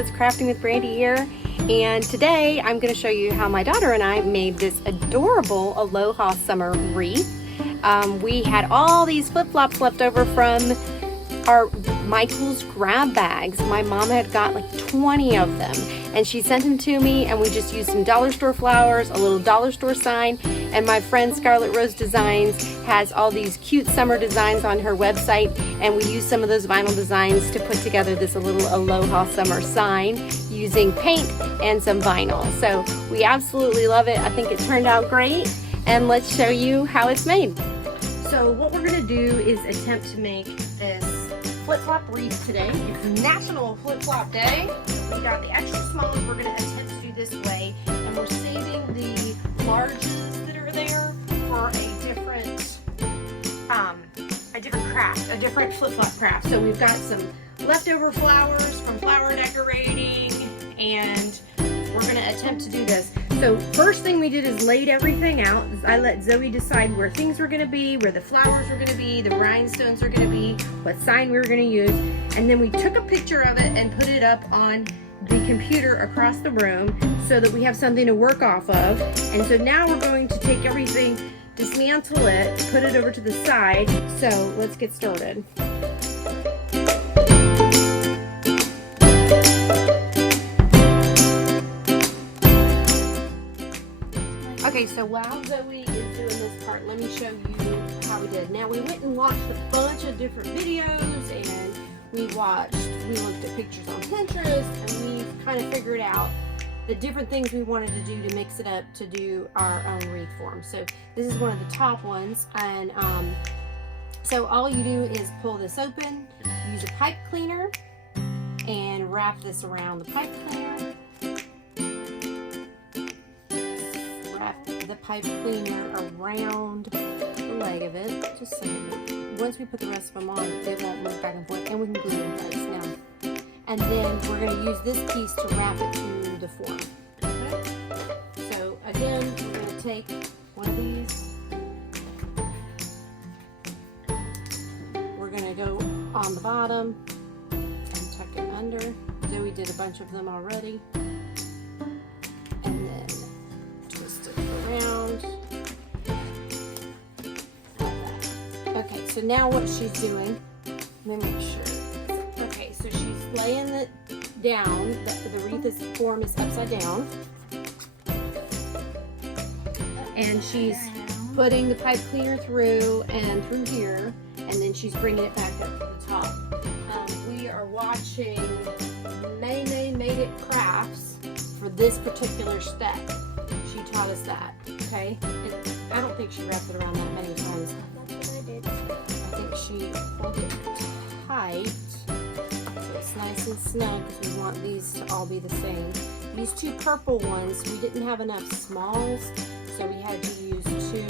it's Crafting with Brandy here, and today I'm going to show you how my daughter and I made this adorable Aloha Summer Wreath. We had all these flip-flops left over from our Michael's grab bags. My mom had got like 20 of them, and she sent them to me, and we just used some dollar store flowers, a little dollar store sign, and my friend Scarlet Rose Designs has all these cute summer designs on her website, and we used some of those vinyl designs to put together this little Aloha Summer sign using paint and some vinyl. So we absolutely love it. I think it turned out great, and let's show you how it's made. So what we're gonna do is attempt to make this flip-flop wreath today. It's National Flip-Flop Day. We got the extra small ones. We're gonna attempt to do this way, and we're saving the larges that are there for a different craft, a different flip-flop craft. So we've got some leftover flowers from flower decorating, and we're gonna attempt to do this. So first thing we did is laid everything out. I let Zoe decide where things were gonna be, where the flowers were gonna be, the rhinestones were gonna be, what sign we were gonna use, and then we took a picture of it and put it up on the computer across the room so that we have something to work off of. And so now we're going to take everything, dismantle it, put it over to the side. So let's get started. Okay, so while Zoe is doing this part, let me show you how we did. Now we went and watched a bunch of different videos, and we looked at pictures on Pinterest, and we kind of figured out the different things we wanted to do to mix it up to do our own wreath form. So this is one of the top ones, and so all you do is pull this open, use a pipe cleaner, and wrap this around the pipe cleaner. Wrap the pipe cleaner around the leg of it, just so once we put the rest of them on, they won't move back and forth, and we can glue it in place now. And then we're going to use this piece to wrap it to the form. Okay? So again, we're going to take one of these. We're going to go on the bottom and tuck it under. Zoe did a bunch of them already. And then twist it around. Okay, so now what she's doing, let me make sure. Okay, so she's laying it down. The wreath form is upside down. And she's putting the pipe cleaner through and through here, and then she's bringing it back up to the top. We are watching May Made It Crafts for this particular step. She taught us that, okay? And I don't think she wrapped it around that many times. That's what I did. I think she pulled it tight, so it's nice and snug, because we want these to all be the same. These two purple ones, we didn't have enough smalls, so we had to use two,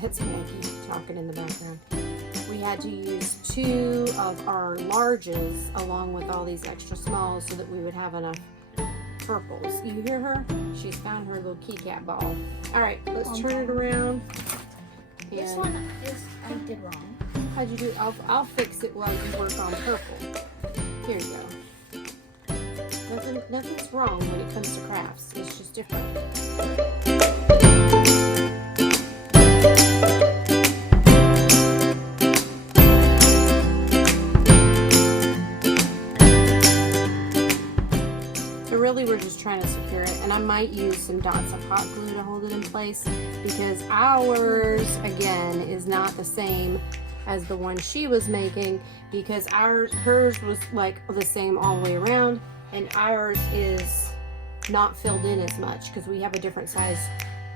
that's Maggie talking in the background. We had to use two of our larges along with all these extra smalls so that we would have enough purples. You hear her? She's found her little keycat ball. Alright, let's turn it around. This one is, I did wrong. How'd you do it? I'll fix it while you work on purple. Here you go. Nothing's wrong when it comes to crafts. It's just different. So really we're just trying to secure it, and I might use some dots of hot glue to hold it in place, because ours, again, is not the same as the one she was making, because hers was like the same all the way around, and ours is not filled in as much because we have a different size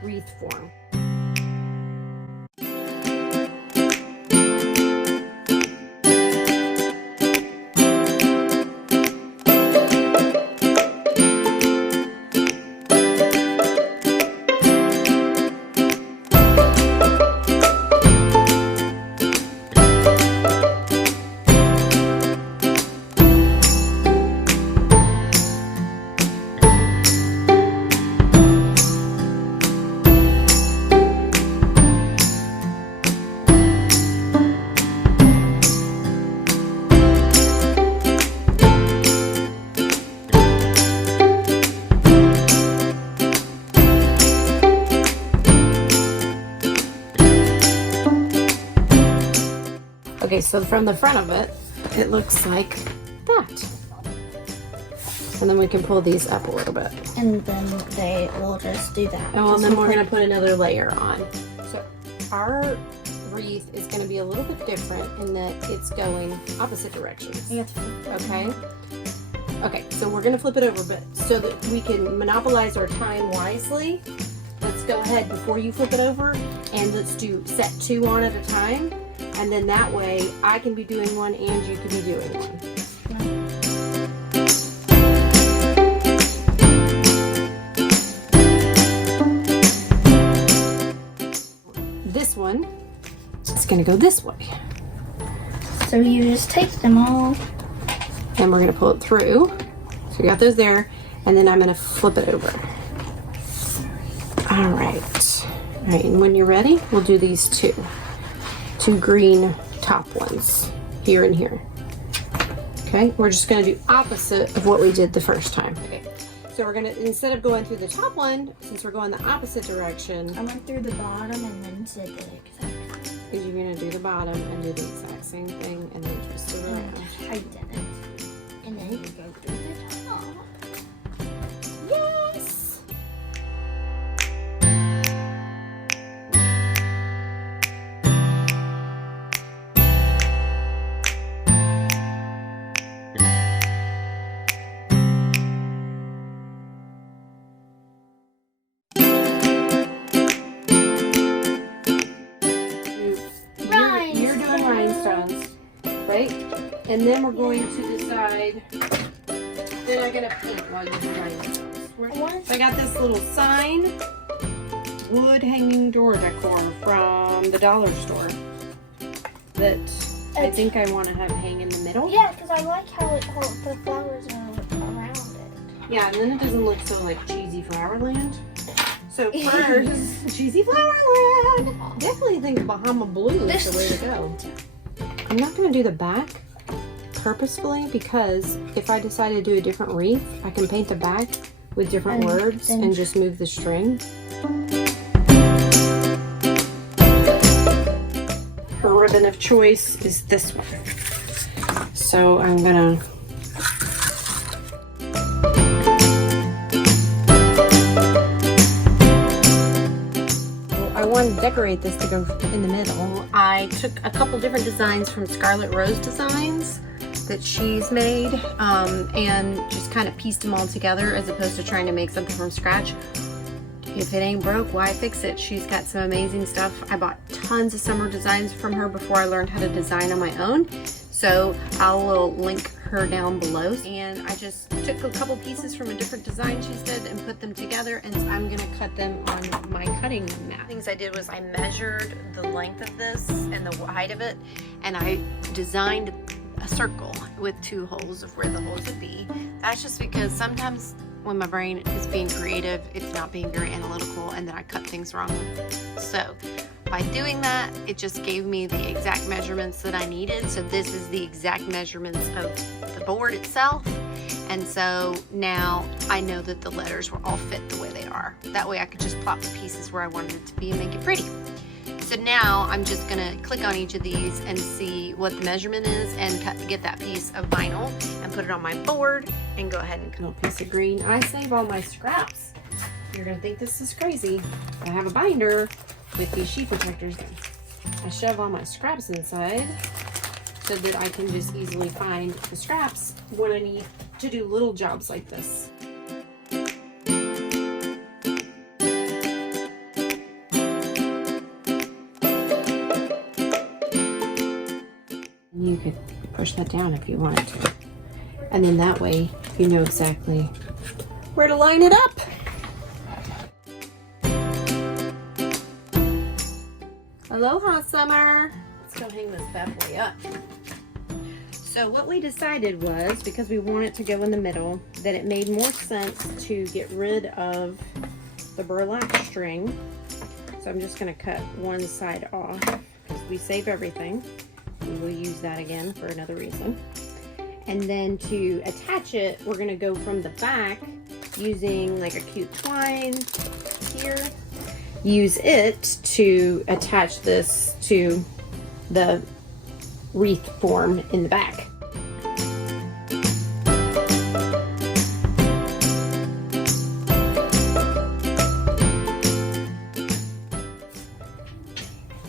wreath form. Okay, so from the front of it, it looks like that. And then we can pull these up a little bit. And then they will just do that. Oh, and then we're gonna put another layer on. So our wreath is gonna be a little bit different in that it's going opposite directions. Okay? Okay, so we're gonna flip it over, but so that we can monopolize our time wisely, let's go ahead before you flip it over and let's do set 2 on at a time. And then that way I can be doing one and you can be doing one. This one is going to go this way. So you just take them all. And we're going to pull it through. So we got those there. And then I'm going to flip it over. All right. All right, and when you're ready, we'll do these two green top ones, here and here. Okay, we're just going to do opposite of what we did the first time. Okay. So we're gonna, instead of going through the top one, since we're going the opposite direction. I went through the bottom and then did the exact same. Because you're gonna do the bottom and do the exact same thing and then twist it around. I didn't. And then you go through the top. Yes! Right? And then we're going to decide, then I'm going to paint while you do rhinestones. So I got this little sign, wood hanging door decor from the dollar store that I think I want to have hang in the middle. Yeah, because I like how the flowers are around it. Yeah, and then it doesn't look so like cheesy Flowerland. So first, cheesy Flowerland! Definitely think Bahama Blue is the way to go. I'm not going to do the back purposefully because if I decide to do a different wreath, I can paint the back with different words and just move the string. Her ribbon of choice is this one. So I'm going to I wanted to decorate this to go in the middle. I took a couple different designs from Scarlet Rose Designs that she's made and just kind of pieced them all together as opposed to trying to make something from scratch. If it ain't broke, why fix it? She's got some amazing stuff. I bought tons of summer designs from her before I learned how to design on my own. So I will link her down below. And I just took a couple pieces from a different design she did and put them together, and I'm gonna cut them on my cutting mat. Things I did was I measured the length of this and the height of it, and I designed a circle with 2 holes of where the holes would be. That's just because sometimes when my brain is being creative, it's not being very analytical, and then I cut things wrong. So by doing that, it just gave me the exact measurements that I needed. So this is the exact measurements of the board itself. And so now I know that the letters will all fit the way they are. That way I could just plop the pieces where I wanted it to be and make it pretty. So now I'm just gonna click on each of these and see what the measurement is and get that piece of vinyl and put it on my board and go ahead and cut a piece of green. I save all my scraps. You're gonna think this is crazy. I have a binder with these sheet protectors in. I shove all my scraps inside so that I can just easily find the scraps when I need to do little jobs like this. You could push that down if you wanted to. And then that way you know exactly where to line it up. Aloha Summer! Let's go hang this bad boy up. So what we decided was, because we want it to go in the middle, that it made more sense to get rid of the burlap string. So I'm just going to cut one side off because we save everything. We will use that again for another reason. And then to attach it, we're going to go from the back using like a cute twine here. Use it to attach this to the wreath form in the back.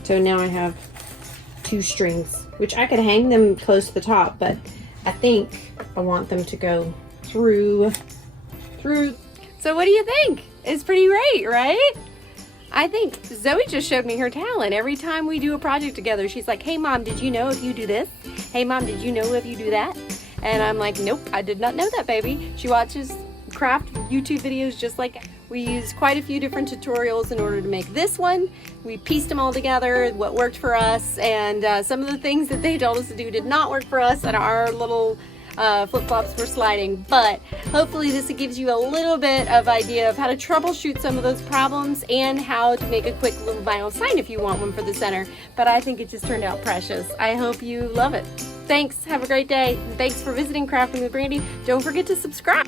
So now I have 2 strings, which I could hang them close to the top, but I think I want them to go through. So what do you think? It's pretty great, right? I think Zoe just showed me her talent. Every time we do a project together, she's like, hey mom, did you know if you do this? Hey mom, did you know if you do that? And I'm like, nope, I did not know that, baby. She watches craft YouTube videos just like we used quite a few different tutorials in order to make this one. We pieced them all together, what worked for us, and some of the things that they told us to do did not work for us, and our little flip-flops were sliding. But hopefully this gives you a little bit of idea of how to troubleshoot some of those problems and how to make a quick little vinyl sign if you want one for the center. But I think it just turned out precious. I hope you love it. Thanks, have a great day. Thanks for visiting Crafting with Brandy. Don't forget to subscribe.